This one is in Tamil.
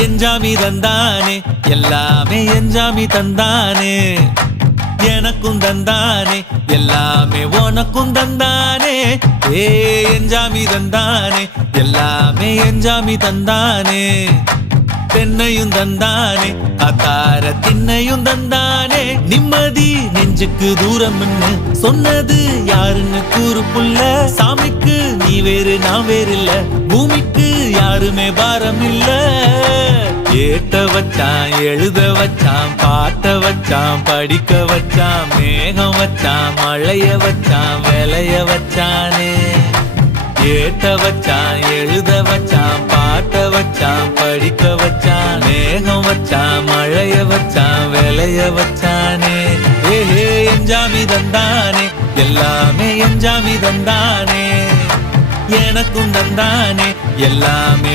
எஞ்சாமி தந்தானே எல்லாமே எஞ்சாமி தந்தானே எனக்கும் தந்தானே எல்லாமே உனக்கும் தந்தானே ஏ எஞ்சாமி தந்தானே எல்லாமே எஞ்சாமி தந்தானே தென்னையும் தந்தானே அத்தார திண்ணையும் தந்தானே நிம்மதி நெஞ்சுக்கு தூரம்னு சொன்னது யாருன்னு கூறு புள்ள சாமிக்கு நீ வேறு நான் வேறு இல்ல பூமிக்கு யாருமே பாரம் இல்ல ஏட்ட வச்சான் எழுத வச்சான் பாட்ட வச்சான் படிக்க வச்சான் மேகம் வச்சான் மழைய வச்சான் விளைய வச்சானே ஏட்ட வச்சான் எழுத வச்சான் பாட்ட வச்சான் படிக்க வச்சான் மேகம் வச்சான் மழைய வச்சான் விளைய வச்சானே ஏஹே எஞ்சாமி தந்தானே எல்லாமே எஞ்சாமி தந்தானே எனக்கும் தந்தானே எல்லாமே